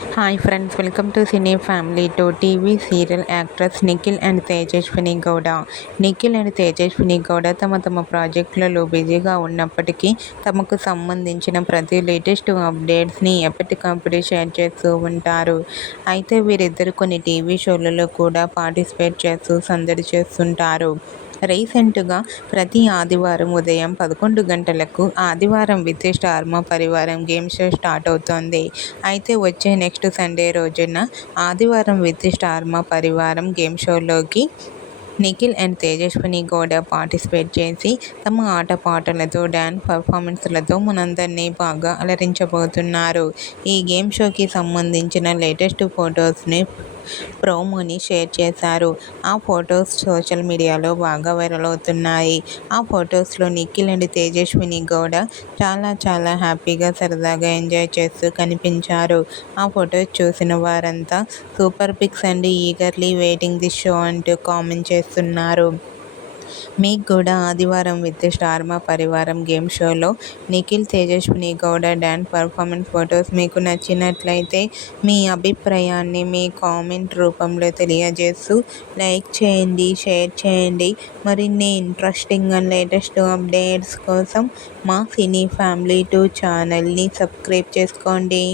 Hi friends, welcome to cine family to TV serial actress Nikhil and Tejaswini Gowda. Nikhil and Tejaswini Gowda తమ ప్రాజెక్టులలో బిజీగా ఉన్నప్పటికీ తమకు సంబంధించిన ప్రతి లేటెస్ట్ అప్డేట్స్ని ఎప్పటికప్పుడు షేర్ చేస్తూ ఉంటారు. అయితే వీరిద్దరు కొన్ని టీవీ షోలలో కూడా పార్టిసిపేట్ చేస్తూ సందడి చేస్తుంటారు. రీసెంట్గా ప్రతి ఆదివారం ఉదయం 11 గంటలకు ఆదివారం విత్ స్టార్ మా పరివారం గేమ్ షో స్టార్ట్ అవుతోంది. అయితే వచ్చే నెక్స్ట్ సండే రోజున ఆదివారం విత్ స్టార్ మా పరివారం గేమ్ షోలోకి నిఖిల్ అండ్ తేజస్విని గౌడ పార్టిసిపేట్ చేసి తమ ఆటపాటలతో డ్యాన్స్ పర్ఫార్మెన్స్లతో మనందరినీ బాగా అలరించబోతున్నారు. ఈ గేమ్ షోకి సంబంధించిన లేటెస్ట్ ఫొటోస్ని ప్రోమోని షేర్ చేశారు. ఆ ఫొటోస్ సోషల్ మీడియాలో బాగా వైరల్ అవుతున్నాయి. ఆ ఫొటోస్లో నిఖిల్ అండ్ తేజస్విని గౌడ చాలా హ్యాపీగా సరదాగా ఎంజాయ్ చేస్తూ కనిపించారు. ఆ ఫొటోస్ చూసిన వారంతా super pics and eagerly waiting the show అంటూ కామెంట్ చేస్తున్నారు. మీకు కూడా ఆదివారం విత్ స్టార్ మా పరివారం గేమ్ షోలో Nikhil Tejaswini Gowda dance performance photos మీకు నచ్చినట్లయితే మీ అభిప్రాయాన్ని మీ కామెంట్ రూపంలో తెలియజేస్తూ లైక్ చేయండి, షేర్ చేయండి. మరిన్ని ఇంట్రెస్టింగ్ అండ్ లేటెస్ట్ అప్డేట్స్ కోసం మా సినీ ఫ్యామిలీ 2 ఛానల్ని సబ్స్క్రైబ్ చేసుకోండి.